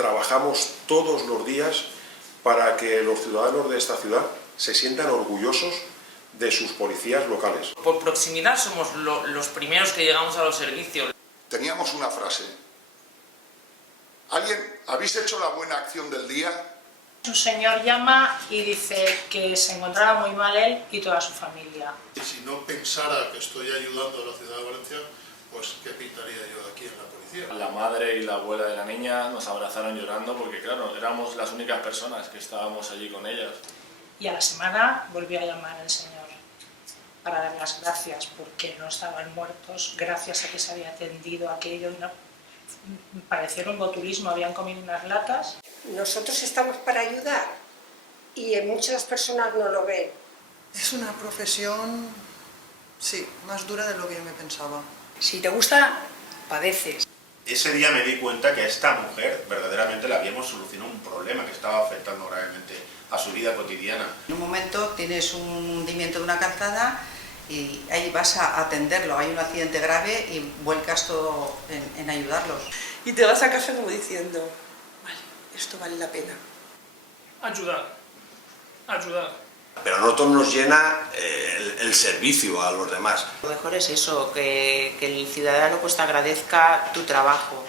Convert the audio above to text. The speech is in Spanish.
trabajamos todos los días para que los ciudadanos de esta ciudad se sientan orgullosos de sus policías locales. Por proximidad somos los primeros que llegamos a los servicios. Teníamos una frase. ¿Habéis hecho la buena acción del día? Un señor llama y dice que se encontraba muy mal él y toda su familia. Y si no pensara que estoy ayudando a la ciudad de Valencia, pues ¿qué pintaría yo aquí en la policía? La madre y la abuela de la niña nos abrazaron llorando porque, claro, éramos las únicas personas que estábamos allí con ellas. Y a la semana volvió a llamar el señor para dar las gracias porque no estaban muertos, gracias a que se había atendido aquello. No, parecieron botulismo, habían comido unas latas. Nosotros estamos para ayudar y muchas personas no lo ven. Es una profesión, sí, más dura de lo que yo me pensaba. Si te gusta, padeces. Ese día me di cuenta que a esta mujer verdaderamente le habíamos solucionado un problema que estaba afectando gravemente a su vida cotidiana. En un momento tienes un hundimiento de una calzada y ahí vas a atenderlo, hay un accidente grave y vuelcas todo en ayudarlos. Y te vas a casa como diciendo, vale, esto vale la pena. Ayudar, ayudar. Pero a nosotros nos llena el servicio a los demás. Lo mejor es eso, que el ciudadano pues te agradezca tu trabajo.